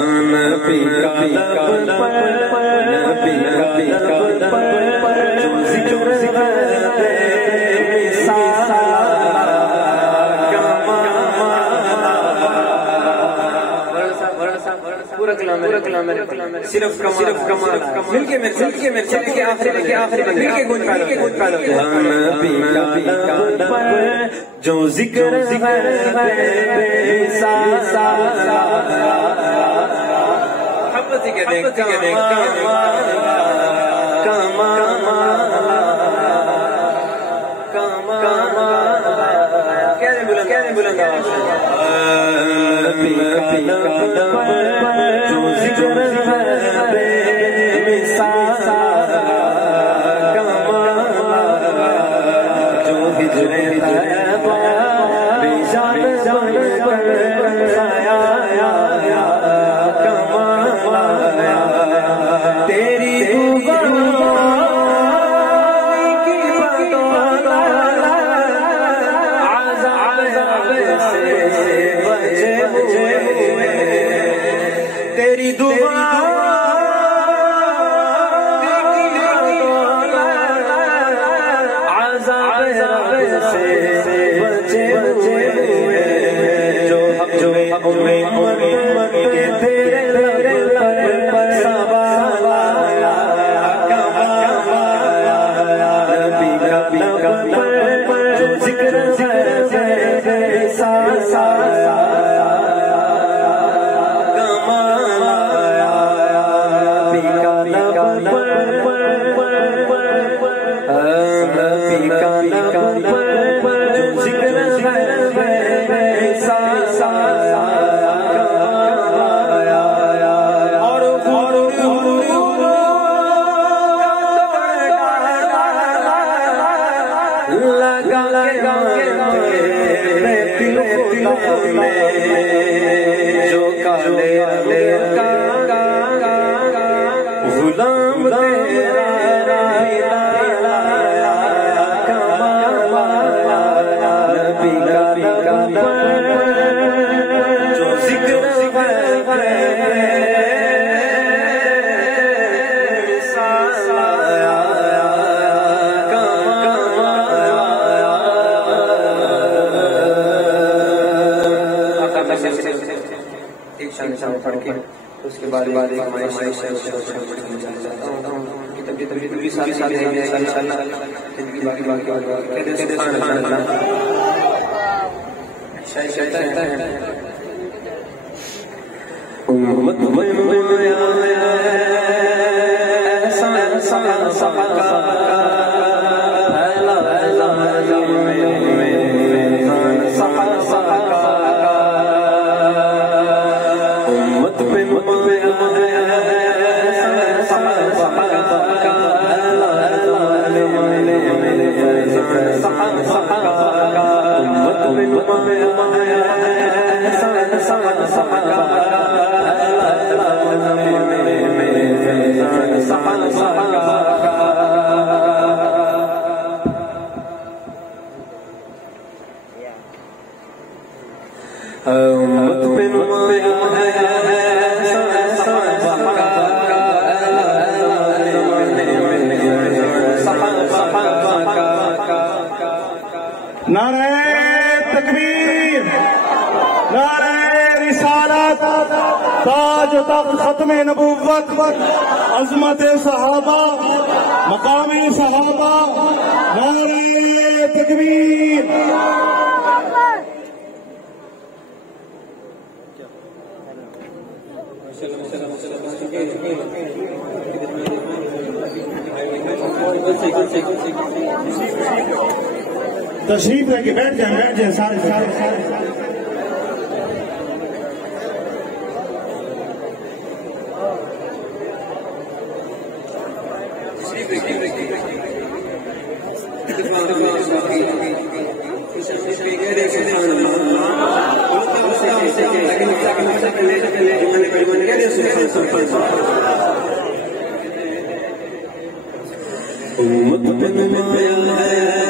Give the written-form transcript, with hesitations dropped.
نبی کا لب پر نبی کا لب پر جو ذکر ہے پورا کلام صرف کمال مل کے میں چل کے آخری بندے مل کے گونج پالو نبی کا لب پر جو ذکر ہے حبتی کے دیکھ کیسے بلند آواز نبی کا لب پر جو ذکر ہے جو ہجر طیبہ بے جان تیری تیری دعا عذاب سے بچے ہوئے جو امت کے تیرے لب پر سوال آیا نبی کا لب پر جو ذکر ہے جو کالے غلام تیرا نبی کا لب جو ذکر پڑھ کے اس کے بعد ایک ہماری نعرہ تکبیر، نعرہ رسالت، تاج و تخت ختم نبوت، عظمت صحابہ، مقامی صحابہ، نعرہ تکبیر۔ تشریف لے کے بیٹھ جائیں سارے امت پہ نمایا ہے